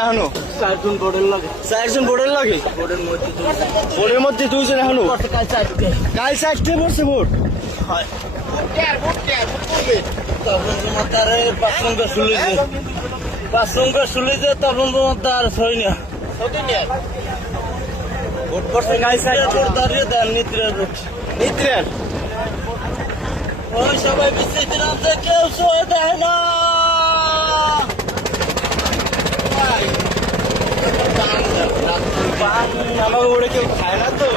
এখনো চারজন বোর্ডের লাগে চারজন বোর্ডের লাগে বোর্ডের মধ্যে দুইজন এখনো কাল চারটে পড়ছে ভোট পাঁচ নম্বর শুলিছে তখন তার ছয় না ভোট পড়ছে কাল চারটে দাঁড়িয়ে দেন নিত্রের ভোট নিত্রের ওই সবাই বিশ্রাম কেউ সয়ে দেয় না আমার ওরে কেউ খায় না তো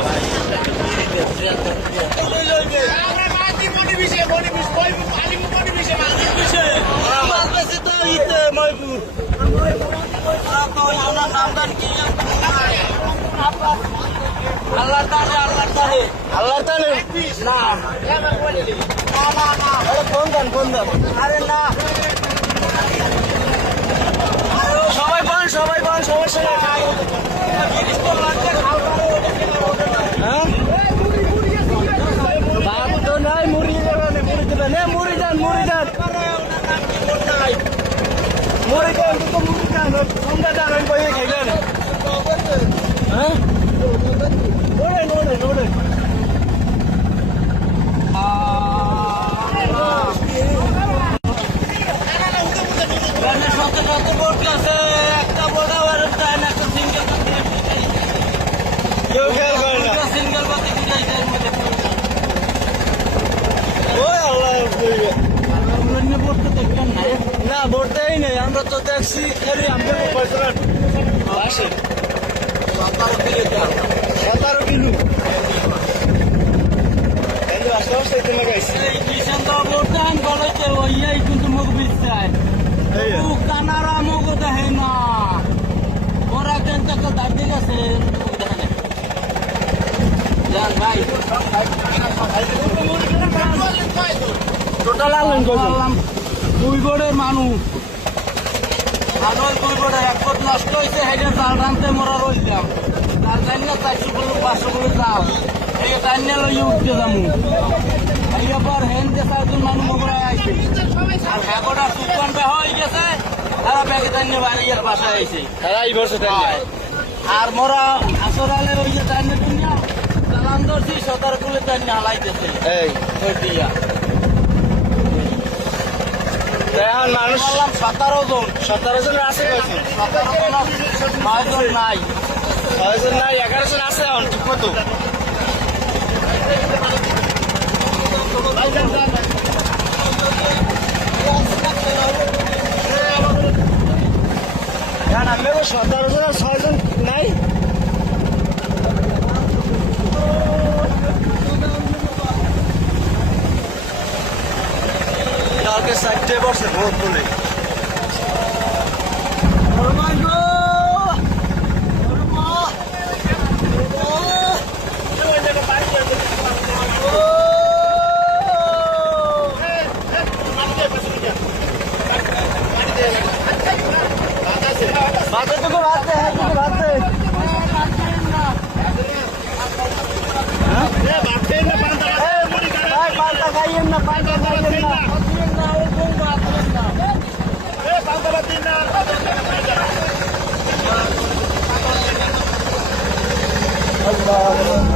আল্লাহ তালে আল্লাহ তালে না কোন দান আরে না সবাই পান সমস্যা নেই হ্যাঁ বাপ তো নাই মুড়ি দেবেন মুড়ি দেন তোমরা দেন আমি বইয়ে খাইলেন হ্যাঁ ওরে একটা বোর্ড আবার যায় না একটা কেউ খেয়াল করে না সিঙ্গেল বাতি ওই আল্লাহ ভোট তো দেখবেন না না ভোট দেয় নাই আমরা তো দেখছি খালি আমাদের আসে 17 কিলো আসতে লাগাইছি এই কিষান তো ভোট দেন বলেছে ওই কিন্তু মুখ বিস্তায় কানারা মুখ দেখে না ওরা কিন্তু দাঁড়িয়ে গেছে ভাই টোটাল আনলেন বললাম দুই বোর্ডের মানুষ দুই বোর্ডে এক বোর্ড নষ্ট হয়েছে হেঁটে জাল টানতে মোরা রইলাম তার জানি না 400 করে জাল এই টাইনে লইয়ে উঠতে যাবো এইবার হেন যে 4জন মানুষ মোগরায় আইছে আর হ্যাগোটা সুপান বে হয়ে গেছে তারা ব্যাগে টাইনে বাড়িয়ার বাসায় আইছে তারা এই বছর আর মোরা আসরালের ওই যে টাইনে দুনিয়া চালান ধরছি 17 কুলে টাইনে হালাইতেছে এই ওই দিয়া এখন মানুষ 17 জন 17 জন আছে 17 জন 9 জন নাই 6 জন নাই 11 জন আছে এখন ঠিক মতো আমি 17 জন আর 6 জন নাই কালকে 4টে বছর ভোট তুলে বাচ্চাটুকু ভাবতে পাল্টা খাইয়েন না Allah